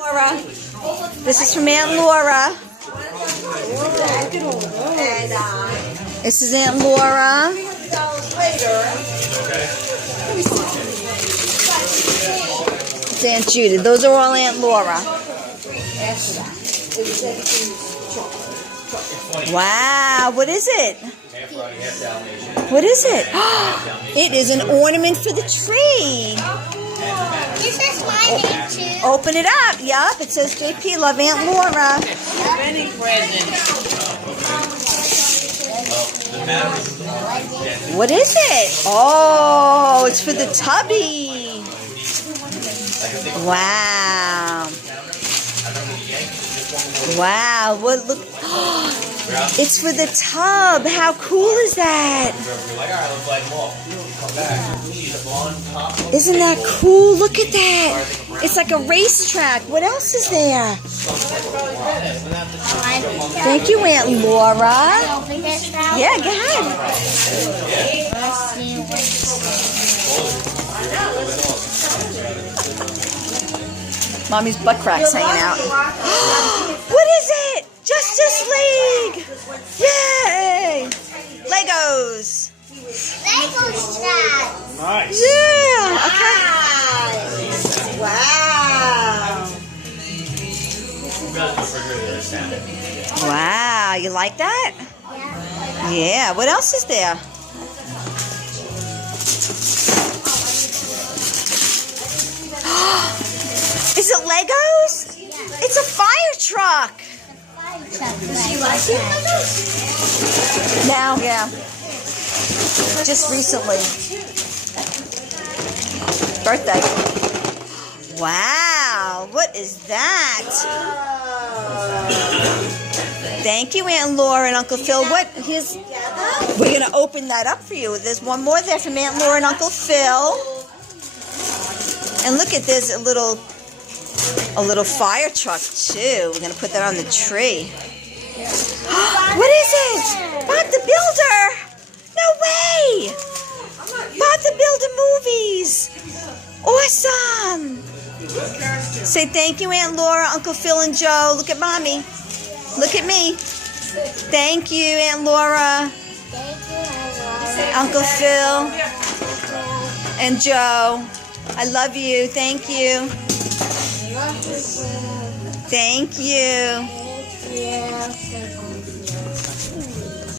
Laura, this is from Aunt Laura. This is Aunt Laura. It's Aunt Judy. Those are all Aunt Laura. Wow, what is it? What is it? It is an ornament for the tree. This is my name too. Open it up. Yup, it says JP, love Aunt Laura. Wedding present. What is it? Oh, it's for the tubby. Wow. Wow, what look. It's for the tub. How cool is that? Isn't that cool? Look at that. It's like a racetrack. What else is there? Thank you, Aunt Laura. Yeah, go ahead. Mommy's butt crack's hanging out. What is it? Justice League! Yay! Legos! Legos track. Nice. Yeah! Okay. Wow. Wow, you like that? Yeah, what else is there? Is it Legos? It's a fire truck. Now, yeah. Just recently. Birthday. Wow, what is that? Thank you, Aunt Laura and Uncle Phil. We're gonna open that up for you. There's one more there from Aunt Laura and Uncle Phil. And look at this, a little fire truck too. We're gonna put that on the tree. What is it? Bob the Builder! No way! Bob the Builder movies! Awesome! Say thank you, Aunt Laura, Uncle Phil, and Joe. Look at Mommy. Look at me. Thank you, Aunt Laura, Uncle Phil, and Joe. I love you. Thank you. Thank you. Yeah.